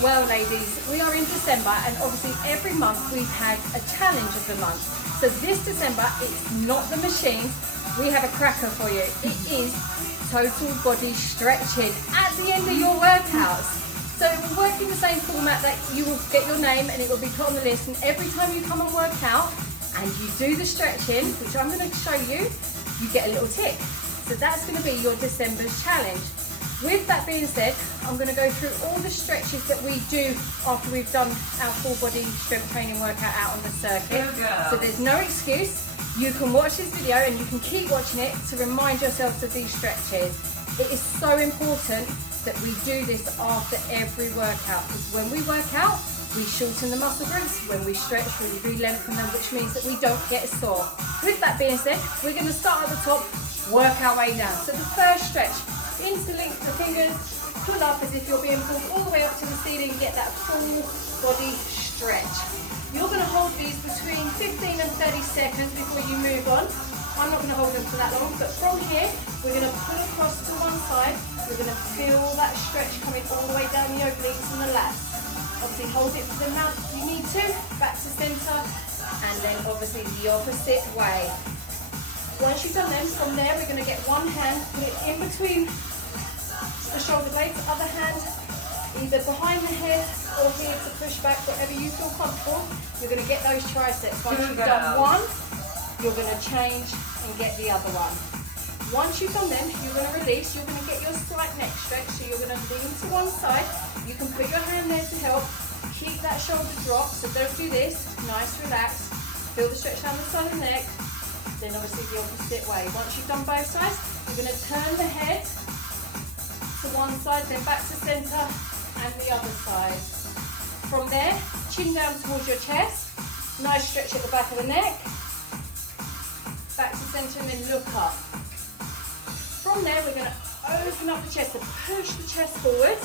Well, ladies, we are in December, and obviously every month we've had a challenge of the month. So this December, it's not the machines. We have a cracker for you. It is total body stretching at the end of your workouts. So it will work in the same format that you will get your name and it will be put on the list, and every time you come and work out and you do the stretching, which I'm going to show you, you get a little tick. So that's going to be your December's challenge. With that being said, I'm going to go through all the stretches that we do after we've done our full body strength training workout out on the circuit. So there's no excuse. You can watch this video and you can keep watching it to remind yourselves of these stretches. It is so important that we do this after every workout, because when we work out, we shorten the muscle groups. When we stretch, we re-lengthen them, which means that we don't get sore. With that being said, we're going to start at the top, work our way down. So the first stretch, interlink the fingers, pull up as if you're being pulled all the way up to the ceiling, get that full body stretch. You're going to hold these between 15 and 30 seconds before you move on. I'm not going to hold them for that long, but from here, we're going to pull across to one side. We're going to feel that stretch coming all the way down the obliques and the lats. Obviously hold it for the amount you need to, back to center, and then obviously the opposite way. Once you've done them, from there we're going to get one hand, put it in between the shoulder blades, other hand either behind the head or here to push back, wherever you feel comfortable. You're going to get those triceps. Once you've done one, you're going to change and get the other one. Once you've done them, you're going to release, you're going to get your slight neck stretch, so you're going to lean to one side. You can put your hand there to help. Keep that shoulder drop, so don't do this. Nice, relax. Feel the stretch down the side of the neck. Then obviously the opposite way. Once you've done both sides, you're going to turn the head to one side, then back to center, and the other side. From there, chin down towards your chest. Nice stretch at the back of the neck. Back to center and then look up. From there, we're going to open up the chest and push the chest forward.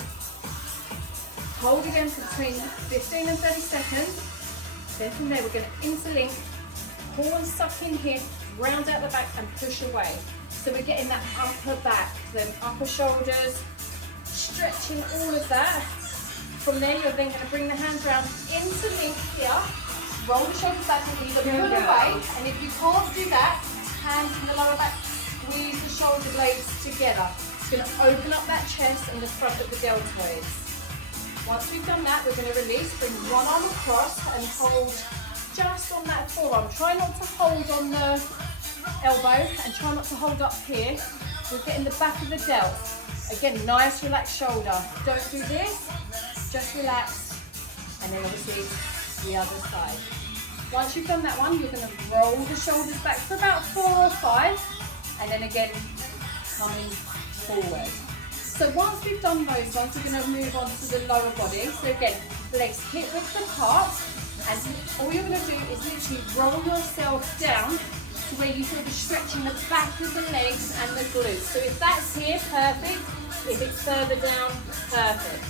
Hold again for between 15 and 30 seconds. Then from there, we're going to interlink, pull and suck in here, round out the back and push away. So we're getting that upper back, then upper shoulders, stretching all of that. From there, you're then going to bring the hands round, interlink here, roll the shoulders back and either pull away, and if you can't do that, hands in the lower back, squeeze the shoulder blades together. It's going to open up that chest and the front of the deltoids. Once we've done that, we're going to release, bring one arm across and hold just on that forearm. Try not to hold on the elbow and try not to hold up here. We're getting the back of the delt. Again, nice relaxed shoulder. Don't do this, just relax. And then obviously the other side. Once you've done that one, you're going to roll the shoulders back for about 4 or 5, and then again coming forward. So once we've done those ones, we're going to move on to the lower body. So again, legs hip width apart, and all you're going to do is literally roll yourself down to where you feel the stretch in the back of the legs and the glutes. So if that's here, perfect. If it's further down, perfect.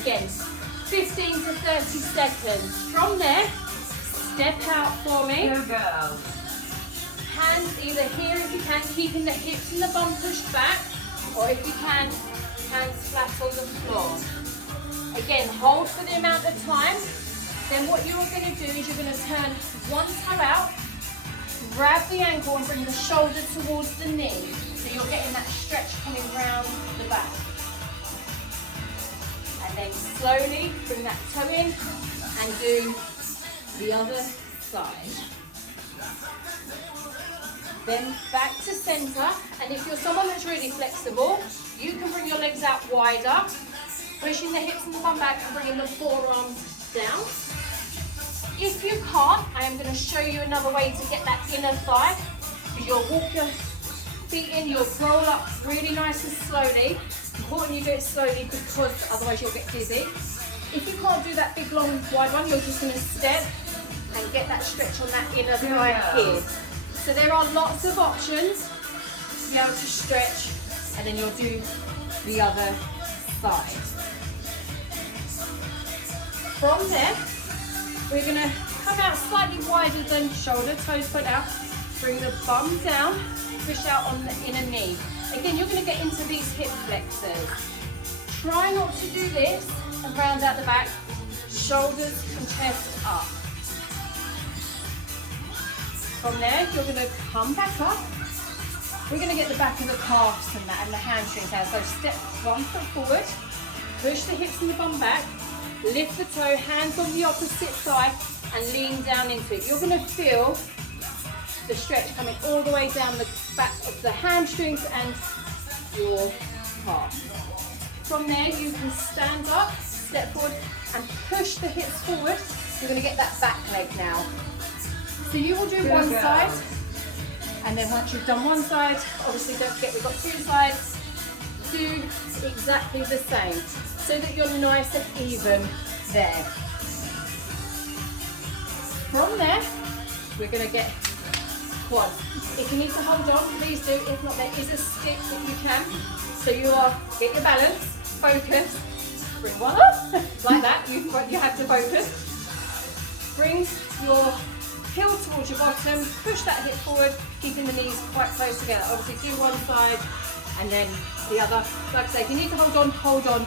Again, 15 to 30 seconds. From there, step out for me. Here we go. Hands either here if you can, keeping the hips and the bum pushed back, or if you can, hands flat on the floor. Again, hold for the amount of time. Then what you're going to do is you're going to turn one toe out, grab the ankle and bring the shoulder towards the knee. So you're getting that stretch coming round the back. And then slowly bring that toe in and do the other side. Then back to center, and if you're someone that's really flexible, you can bring your legs out wider, pushing the hips and the bum back and bringing the forearms down. If you can't, I am going to show you another way to get that inner thigh. You'll walk your feet in, you'll roll up really nice and slowly. Important you do it slowly because otherwise you'll get dizzy. If you can't do that big, long, wide one, you're just going to step and get that stretch on that inner thigh here. So there are lots of options to be able to stretch, and then you'll do the other side. From there, we're going to come out slightly wider than shoulder, toes point out, bring the bum down, push out on the inner knee. Again, you're going to get into these hip flexors. Try not to do this and round out the back. Shoulders and chest up. From there, you're going to come back up. We're going to get the back of the calves and that and the hamstrings out. So step 1 foot forward, push the hips and the bum back, lift the toe, hands on the opposite thigh and lean down into it. You're going to feel the stretch coming all the way down the back of the hamstrings and your calf. From there, you can stand up, step forward and push the hips forward. You're going to get that back leg now. So you will do one side, and then once you've done one side, obviously don't forget we've got 2 sides, do exactly the same, so that you're nice and even there. From there, we're going to get quads. If you need to hold on, please do. If not, there is a stick that you can. So you are, get your balance, focus, bring one up, like that, you have to focus. Bring your heel towards your bottom, push that hip forward, keeping the knees quite close together. Obviously do one side and then the other. Like I say, if you need to hold on, hold on.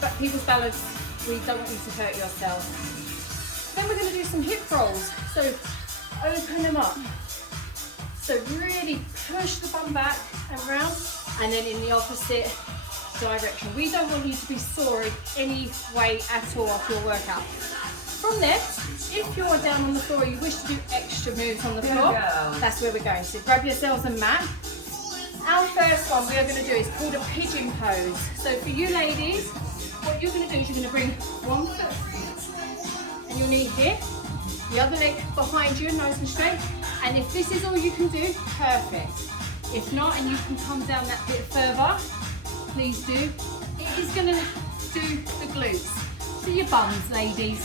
But people's balance, we don't want you to hurt yourself. Then we're going to do some hip rolls. So open them up. So really push the bum back and round, and then in the opposite direction. We don't want you to be sore in any way at all off your workout. From there, if you're down on the floor, you wish to do extra moves on the floor, that's where we're going. So grab yourselves a mat. Our first one we are going to do is called a pigeon pose. So for you ladies, what you're going to do is you're going to bring one foot and your knee here, the other leg behind you, nice and straight. And if this is all you can do, perfect. If not, and you can come down that bit further, please do. It is going to do the glutes. So your bums, ladies.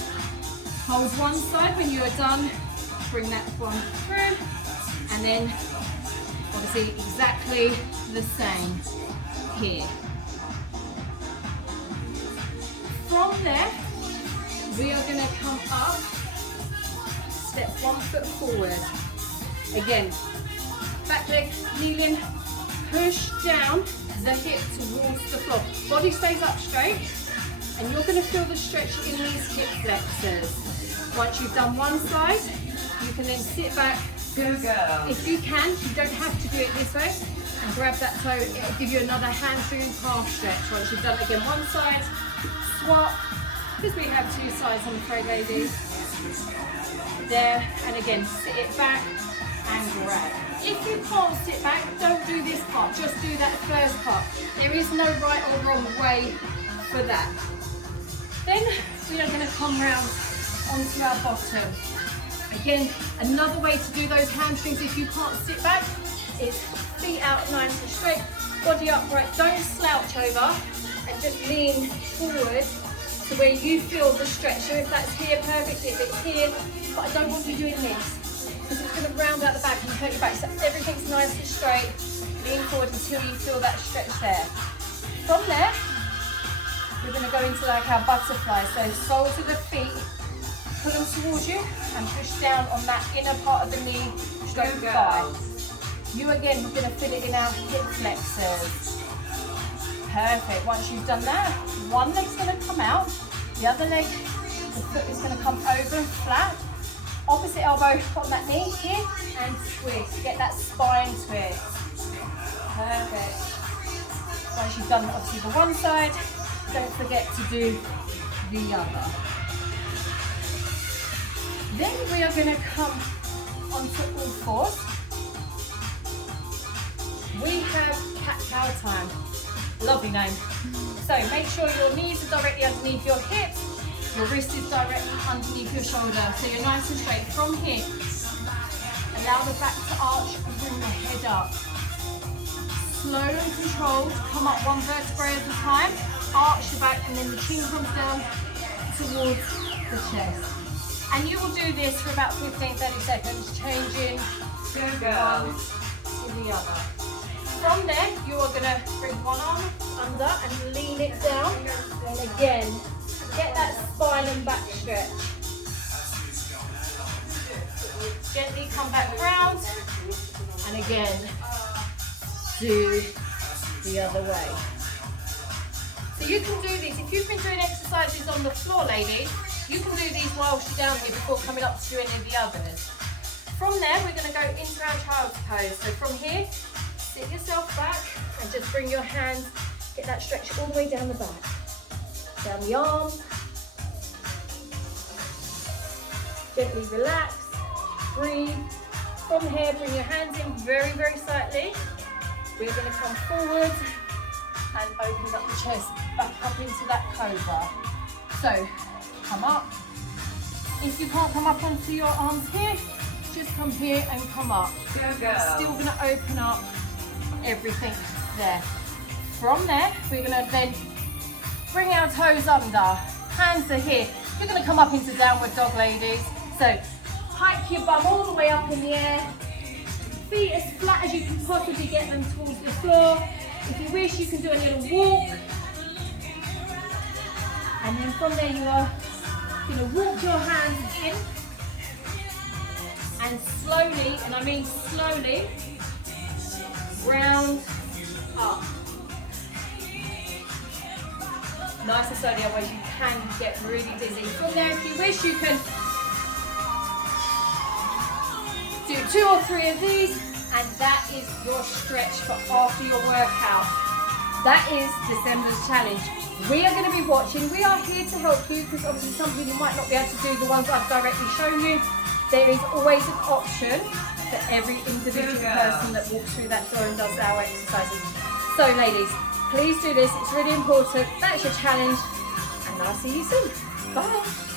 Hold one side when you are done, bring that one through, and then obviously exactly the same here. From there, we are going to come up, step 1 foot forward. Again, back leg, kneeling, push down the hip towards the floor. Body stays up straight, and you're going to feel the stretch in these hip flexors. Once you've done one side, you can then sit back. Good girl. If you can, you don't have to do it this way, and grab that toe, it'll give you another hamstring and calf stretch. Once you've done it again, one side, swap, because we have 2 sides, I'm afraid, ladies. There, and again, sit it back and grab. If you can't sit back, don't do this part, just do that first part. There is no right or wrong way for that. Then we are going to come round onto our bottom. Again, another way to do those hamstrings if you can't sit back is feet out nice and straight, body upright, don't slouch over, and just lean forward to where you feel the stretch. So if that's here, perfect. If it's here, but I don't want you doing this, because it's going to round out the back and hurt your back. So everything's nice and straight. Lean forward until you feel that stretch there. From there, we're going to go into like our butterfly. So soles of the feet, pull them towards you and push down on that inner part of the knee, stroke thigh. You again, we're going to feel it in our hip flexors. Perfect. Once you've done that, one leg's going to come out, the other leg, the foot is going to come over flat. Opposite elbow on that knee here and twist. Get that spine twist. Perfect. Once you've done obviously the one side, don't forget to do the other. Then we are going to come onto all fours. We have cat-cow time. Lovely name. So make sure your knees are directly underneath your hips, your wrist is directly underneath your shoulder. So you're nice and straight. From here, allow the back to arch and bring the head up. Slow and controlled, come up one vertebrae at a time, arch the back, and then the chin comes down towards the chest. And you will do this for about 15-30 seconds, changing one to the other. From there, you are going to bring one arm under and lean it down. And again, get that spine and back stretch. Gently come back round. And again, do the other way. So you can do this. If you've been doing exercise exercises on the floor, ladies. You can do these whilst you're down here before coming up to do any of the others. From there, we're going to go into our child's pose. So from here, sit yourself back and just bring your hands, get that stretch all the way down the back. Down the arm. Gently relax, breathe. From here, bring your hands in very, very slightly. We're going to come forward and open up the chest back up into that cobra. So, come up. If you can't come up onto your arms here, just come here and come up. Still going to open up everything there. From there, we're going to then bring our toes under. Hands are here. You're going to come up into downward dog, ladies. So, hike your bum all the way up in the air. Feet as flat as you can possibly get them towards the floor. If you wish, you can do a little walk. And then from there, you are going to walk your hands in. And slowly, and I mean slowly, round up. Nice and slowly, otherwise you can get really dizzy. From there, if you wish, you can do 2 or 3 of these, and that is your stretch for after your workout. That is December's challenge. We are going to be watching. We are here to help you, because obviously some people might not be able to do the ones I've directly shown you. There is always an option for every individual person that walks through that door and does our exercises. So ladies, please do this. It's really important. That's your challenge, and I'll see you soon. Bye.